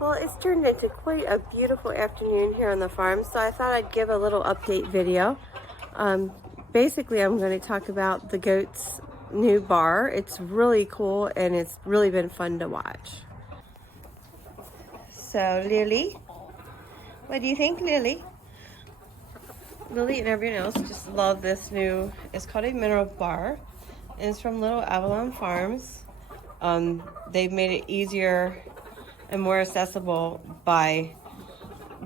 Well, it's turned into quite a beautiful afternoon here on the farm, so I thought I'd give a little update video. Basically, I'm going to talk about the goats' new bar. It's really cool and it's really been fun to watch. So, Lily, what do you think, Lily? Lily and everyone else just love this new, it's called a mineral bar. And it's from Little Avalon Farms. They've made it easier and more accessible by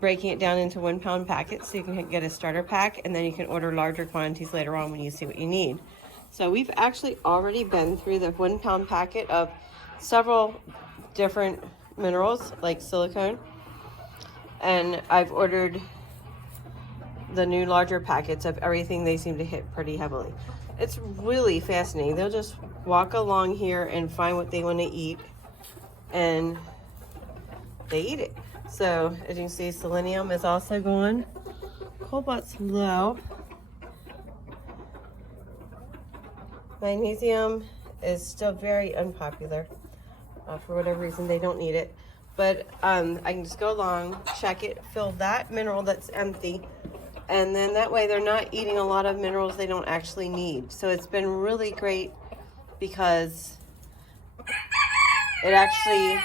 breaking it down into 1 pound packets, so you can get a starter pack and then you can order larger quantities later on when you see what you need. So we've actually already been through the 1 pound packet of several different minerals like silicone, and I've ordered the new larger packets of everything. They seem to hit pretty heavily. It's really fascinating. They'll just walk along here and find what they want to eat, and they eat it. So as you can see, selenium is also gone. Cobalt's low. Magnesium is still very unpopular. For whatever reason, they don't need it. But I can just go along, check it, fill that mineral that's empty, and then that way they're not eating a lot of minerals they don't actually need. So it's been really great because it actually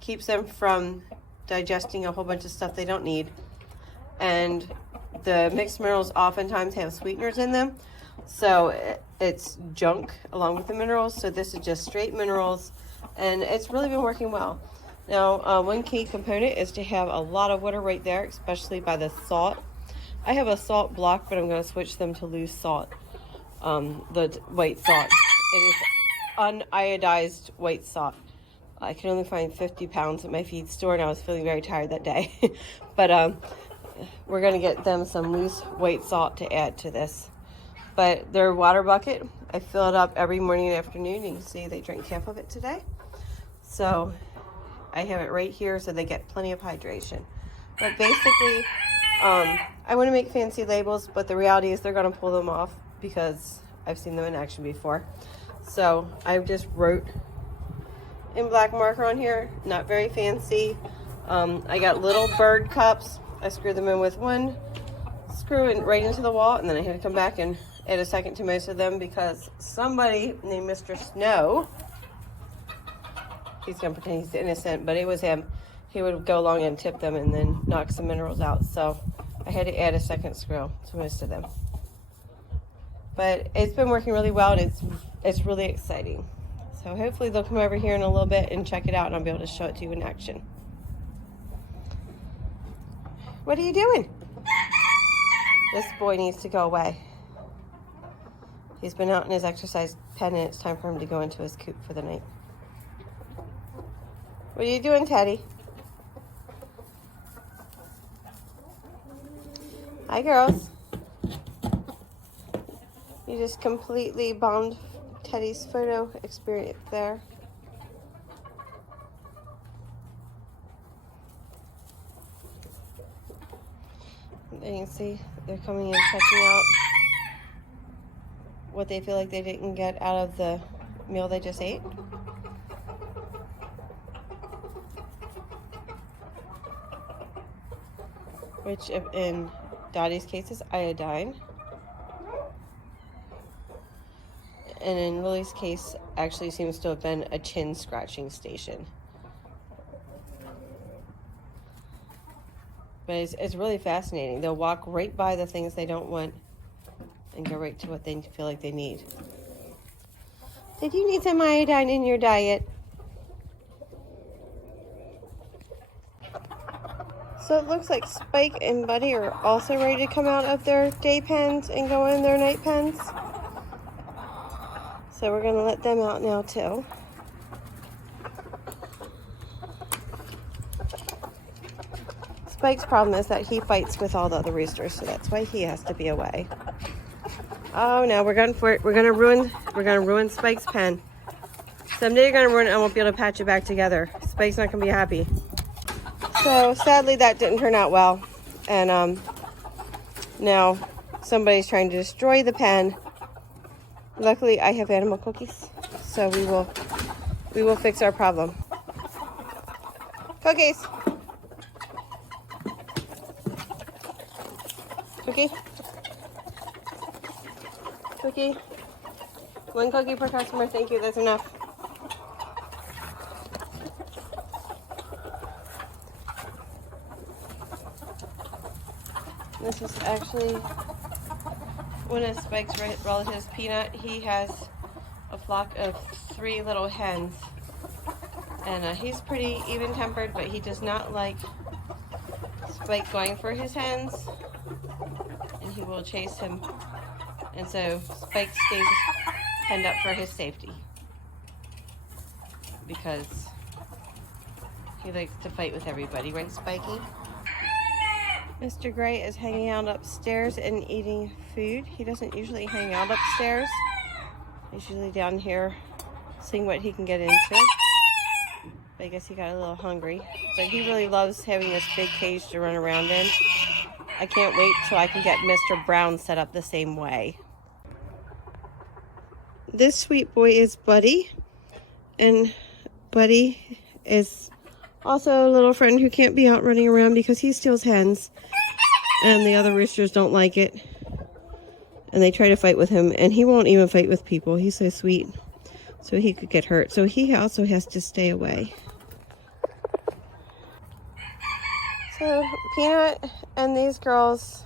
keeps them from digesting a whole bunch of stuff they don't need. And the mixed minerals oftentimes have sweeteners in them, so it's junk along with the minerals. So this is just straight minerals, and it's really been working well. Now, one key component is to have a lot of water right there, especially by the salt. I have a salt block, but I'm going to switch them to loose salt, the white salt. It is uniodized white salt. I can only find 50 pounds at my feed store, and I was feeling very tired that day. But we're going to get them some loose white salt to add to this. But their water bucket, I fill it up every morning and afternoon. You can see they drank half of it today. So I have it right here so they get plenty of hydration. But basically, I want to make fancy labels, but the reality is they're going to pull them off because I've seen them in action before. So I just wrote in black marker on here, not very fancy. I got little bird cups. I screwed them in with one screw and right into the wall, and then I had to come back and add a second to most of them because somebody named Mr. Snow, he's gonna pretend he's innocent, but it was him. He would go along and tip them and then knock some minerals out. So I had to add a second screw to most of them. But it's been working really well, and it's really exciting. So hopefully they'll come over here in a little bit and check it out, and I'll be able to show it to you in action. What are you doing? This boy needs to go away. He's been out in his exercise pen, and it's time for him to go into his coop for the night. What are you doing, Teddy? Hi, girls. You just completely bombed Teddy's photo experience there. And you can see they're coming in, checking out what they feel like they didn't get out of the meal they just ate. Which in Dottie's case is iodine. And in Lily's case, actually seems to have been a chin scratching station. But it's really fascinating. They'll walk right by the things they don't want and go right to what they feel like they need. Did you need some iodine in your diet? So it looks like Spike and Buddy are also ready to come out of their day pens and go in their night pens. So we're going to let them out now too. Spike's problem is that he fights with all the other roosters, so that's why he has to be away. Oh no, we're going for it. We're gonna ruin Spike's pen. Someday you're gonna ruin it and I won't be able to patch it back together. Spike's not gonna be happy. So sadly that didn't turn out well. And now somebody's trying to destroy the pen. Luckily I have animal cookies, so we will fix our problem. Cookies. Cookie. Cookie. 1 cookie per customer. Thank you. That's enough. This is actually one of Spike's relatives, Peanut. He has a flock of 3 little hens. And he's pretty even-tempered, but he does not like Spike going for his hens. And he will chase him. And so Spike stays penned up for his safety. Because he likes to fight with everybody. Right, Spikey? Mr. Gray is hanging out upstairs and eating food. He doesn't usually hang out upstairs. He's usually down here seeing what he can get into. But I guess he got a little hungry. But he really loves having this big cage to run around in. I can't wait till I can get Mr. Brown set up the same way. This sweet boy is Buddy. And Buddy is also a little friend who can't be out running around because he steals hens. And the other roosters don't like it. And they try to fight with him. And he won't even fight with people. He's so sweet. So he could get hurt. So he also has to stay away. So Peanut and these girls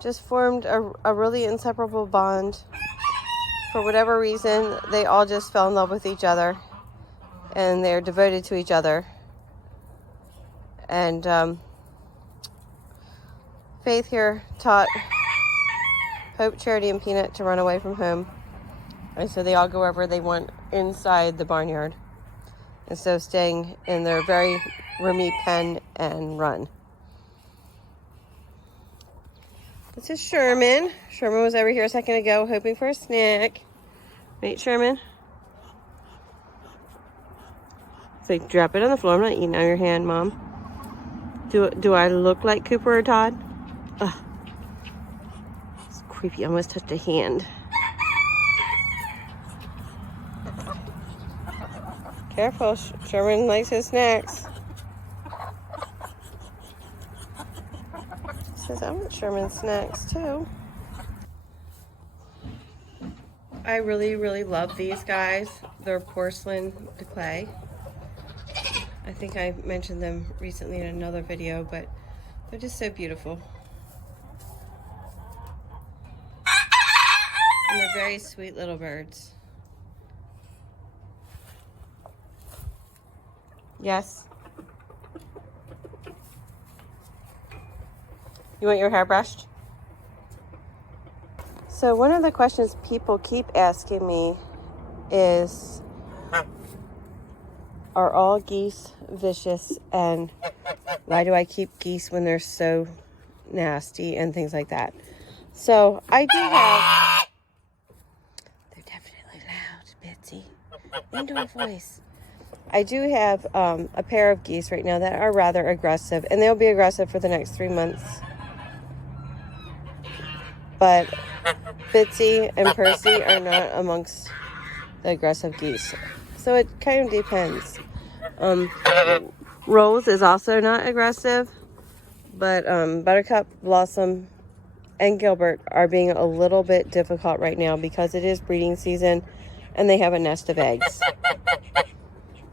just formed a really inseparable bond. For whatever reason, they all just fell in love with each other. And they're devoted to each other. And Faith here taught Hope, Charity, and Peanut to run away from home. And so they all go wherever they want inside the barnyard. Instead of staying in their very roomy pen and run. This is Sherman. Sherman was over here a second ago hoping for a snack. Right, Sherman? So drop it on the floor. I'm not eating out of your hand, Mom. Do I look like Cooper or Todd? Ugh. It's creepy. I almost touched a hand. Careful. Sherman likes his snacks. Says I want Sherman snacks too. I really, really love these guys. They're porcelain de clay. I think I mentioned them recently in another video, but they're just so beautiful. And they're very sweet little birds. Yes? You want your hair brushed? So one of the questions people keep asking me is, are all geese vicious, and why do I keep geese when they're so nasty and things like that? So I do have, they're definitely loud, Betsy. Indoor voice. I do have a pair of geese right now that are rather aggressive, and they'll be aggressive for the next 3 months. But Bitsy and Percy are not amongst the aggressive geese. So it kind of depends. Rose is also not aggressive, but Buttercup, Blossom, and Gilbert are being a little bit difficult right now because it is breeding season and they have a nest of eggs.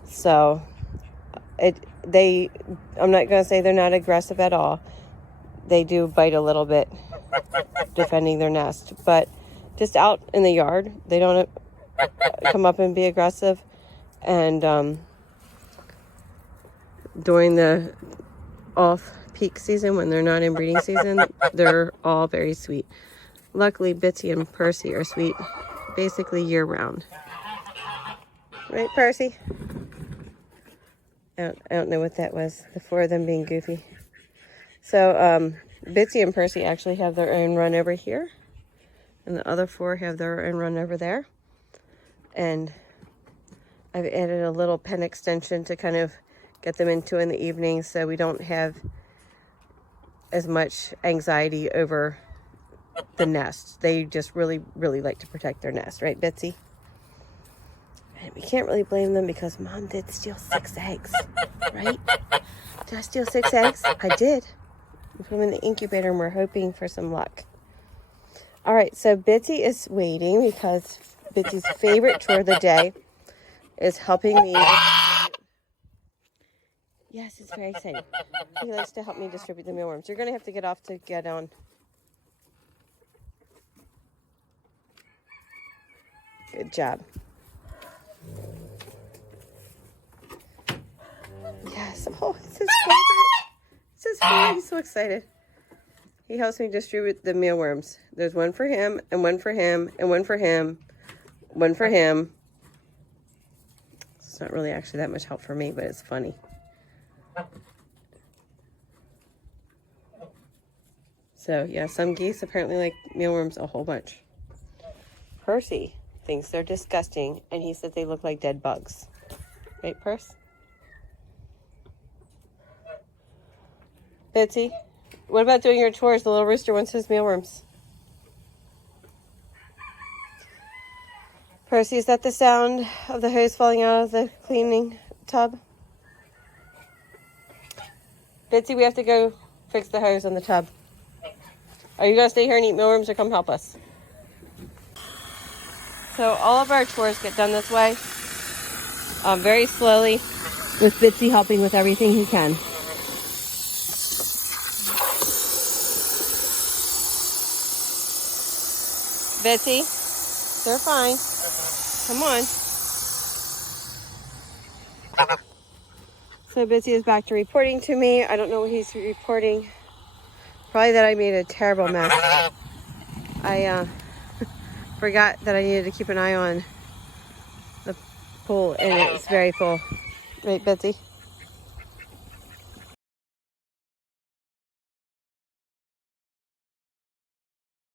So I'm not going to say they're not aggressive at all. They do bite a little bit defending their nest, but just out in the yard, they don't come up and be aggressive. And during the off-peak season, when they're not in breeding season, they're all very sweet. Luckily, Bitsy and Percy are sweet basically year-round. Right, Percy? I don't know what that was. The 4 of them being goofy. So, Bitsy and Percy actually have their own run over here. And the other 4 have their own run over there. And I've added a little pen extension to kind of get them into in the evening so we don't have as much anxiety over the nest. They just really, really like to protect their nest. Right, Bitsy? And we can't really blame them because Mom did steal 6 eggs, right? Did I steal 6 eggs? I did. We put them in the incubator and we're hoping for some luck. All right, so Bitsy is waiting because Bitsy's favorite chore of the day is helping me distribute. Yes, it's very exciting. He likes to help me distribute the mealworms. You're going to have to get off to get on. Good job. Yes. Oh, it's his favorite. It's his favorite. He's so excited. He helps me distribute the mealworms. There's one for him, and one for him, and one for him, one for him. It's not really actually that much help for me, but it's funny. So, yeah, some geese apparently like mealworms a whole bunch. Percy thinks they're disgusting, and he said they look like dead bugs. Right, Percy? Bitsy, what about doing your chores? The little rooster wants his mealworms. Percy, is that the sound of the hose falling out of the cleaning tub? Bitsy, we have to go fix the hose on the tub. Are you going to stay here and eat mealworms or come help us? So all of our chores get done this way, very slowly, with Bitsy helping with everything he can. Bitsy, they're fine. Come on. So Bitsy is back to reporting to me. I don't know what he's reporting. Probably that I made a terrible mess. I forgot that I needed to keep an eye on the pool, and it's very full. Right, Betsy?